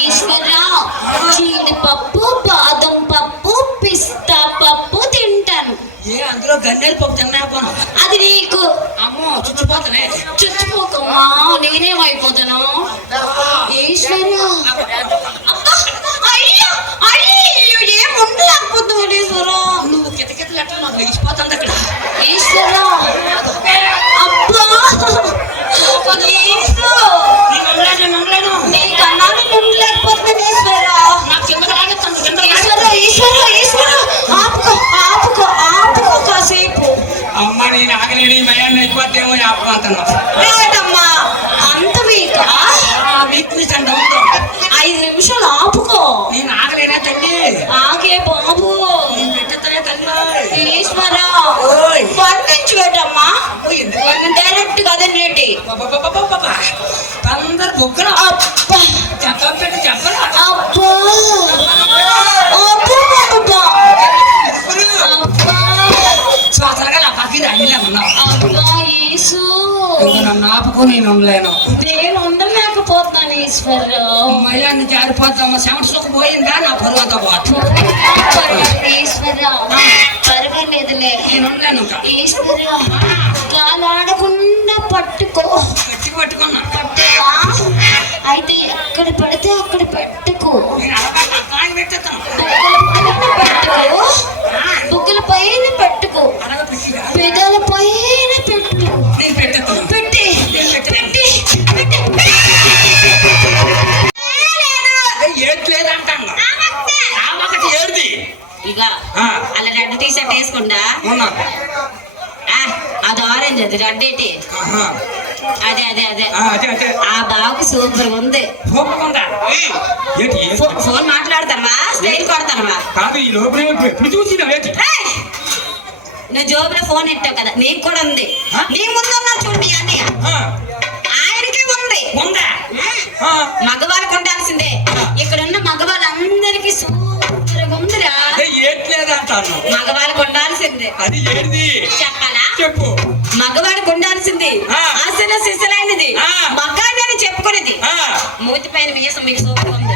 ఈశ్వరరావు, జీడిపప్పు, బాదం పప్పు, పిస్తా పప్పు తింటాను. అందులో గన్నెల పప్పు తిన్నాను. అది నీకు. అమ్మో చుట్టుపోతానే. చుట్టుపోకమ్మా, నేనేమైపోతాను. ఈశ్వరరావు, అయ్యో అయ్యో, ఏం ఉండలేకపోతున్నావు ఈశ్వరరావు. నువ్వు కితకితలెట్లా నాకు లేచిపోతుంది అక్కడ. ఈశ్వరరావు, అబ్బా నీ కన్నాను ఉండలేకపోతున్నాను ఈశ్వరరావు. ఆపుకో ఆపుకో ఆపుకో కాసేపు. అమ్మ నేను ఆగలేని భయాన్ని అయిపోతేమో ఆపమాతను. లేదమ్మా, అంత వీకా? వీక్నెస్ అంటే 5 నిమిషాలు ఆపుకో. నేను ఆగలేనా తల్లి? ఆగే బాబు. నేను పెట్టేస్తానే తల్లి. ఈశ్వరరావు, వర్ణించి పెట్టమ్మా. డైరెక్ట్ కదా నేటి అందరు బొక్కలు చెప్పండి చెప్పరా? అబ్బా అబ్బా అబ్బా శ్వాసలుగా నా పక్కన అన్నిలే ఉన్నావు. అబ్బా యేసు, నన్ను ఆపుకో, నేను ఉండలేను. నేను ఉండలేకపోతున్నాను ఈశ్వరరావు. మళ్ళీ జారిపోతాము. సంవత్సరం పోయిందా నా పర్వత పోతు. ఈశ్వరరావు, పర్వాలేదులే, నేను ఉండలేను. ఈశ్వరరావు, కాలాడకుండా పట్టుకో. గట్టి పట్టుకున్నా. పట్టేవా? అయితే ఎక్కడ పడితే అక్కడ పెట్టుకో. నేను అలాగే పెట్టేస్తాను. బుగ్గల పైన పెట్టుకో, అలాగే పెట్టిగా పెదాల పైన పెట్టు. నేను పెట్టేస్తాను. పెట్టి పెట్టి పెట్టి ఏట్లేదంటాను. ఒకటి ఏడుది ఇక అలా రెడ్ టీ షర్ట్ వేసుకుండా. అది ఆరెంజ్, అది రెడ్ ఏంటి? అదే అదే అదే ఆ బాబు సూపర్ ఉంది. ఫోన్ మాట్లాడతానవా? స్టైల్ కొడతానవా? నువ్వు జోబులో ఫోన్ ఎట్టావు కదా, నీకు కూడా ఉంది. నీ ముందున్నా చూడండి అన్నయ్య, ఆయనకి ఉంది. మగవాళ్ళకి ఉండాల్సిందే. ఇక్కడ ఉన్న మగవాళ్ళందరికీ సూపర్ ఉందిరా. మగవాళ్ళకి ఉండాల్సిందే. చెప్పాలా? చెప్పు. మగవాడికి ఉండాల్సింది అసలు సిసలైనది మగాడిని చెప్పుకునేది. మూతి పైన మీసం మీకు సూపర్ ఉంది.